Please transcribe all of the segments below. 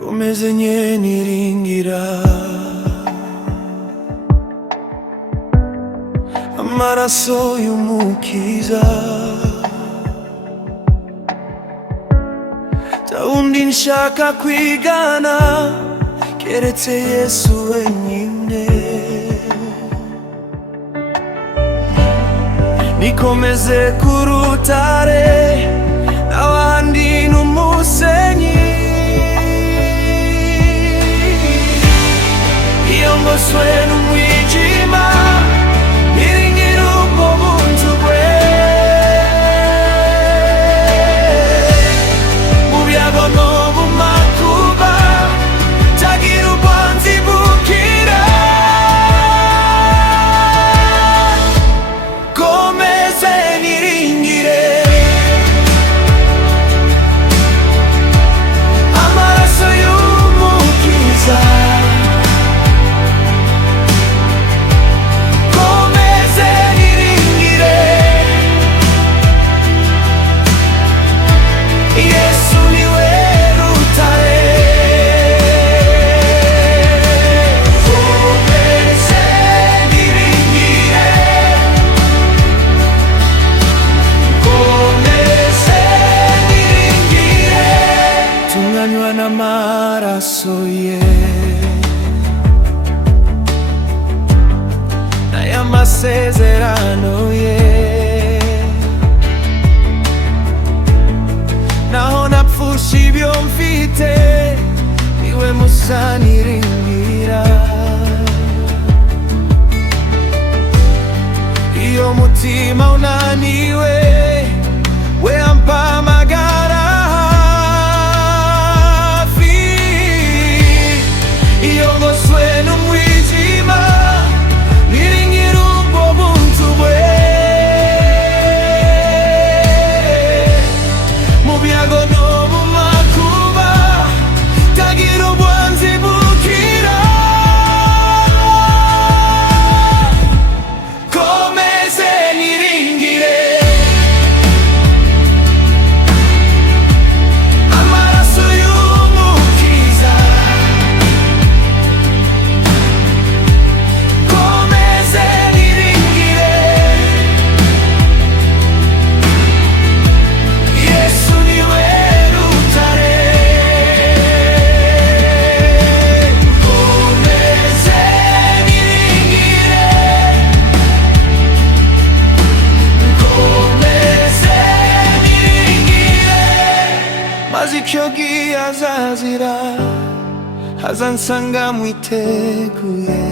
komeze nye niringira amaraso y'umukiza, nta wundi nshaka kwigana keretse Yesu wenyine. Nikomeze ku rutare n'abandi n'umusenyi, iyo ngoswe n'umwijima niringira ubwo buntu bwe. Mu byago no mu makuba ntagira ubwo nzibukira, komeze niringire amaraso y'umukiza, komeze niringire Yesu niwe rutare, komeze niringire, komeze niringire, tunganywa n'amaraso ye n'aya masezerano ye, naho napfusha ibyo mfite niwe musa niringira. Iyo mutima unaniwe we ampamagara hafi, iyo ngoswe n'umwijima niringira ubwo buntu bwe. Mu byago no mu makuba ntagira ubwo nzibukira, komeze niringire amaraso y'umukiza, komeze niringire Yesu niwe rutare, komeze niringire, komeze niringire, maze icyo gihe azazira azansanga mwiteguye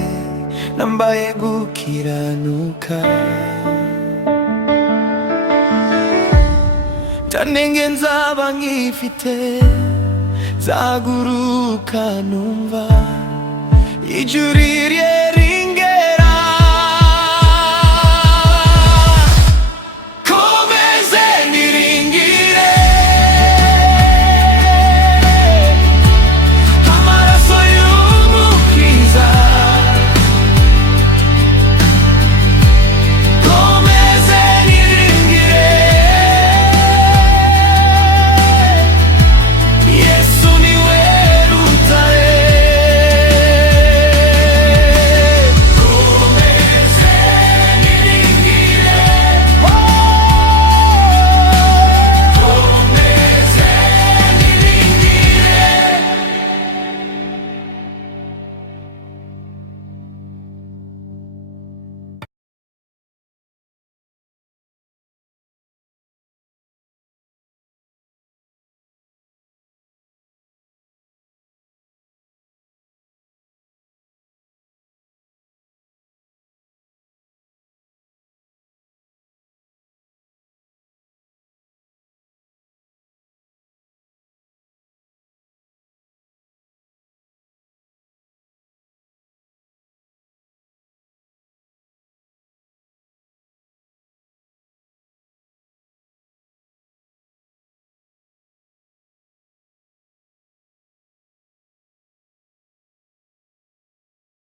nambaye gukiranuka, nta nenge nzaba nkifite, zaguruka numva ijuru rye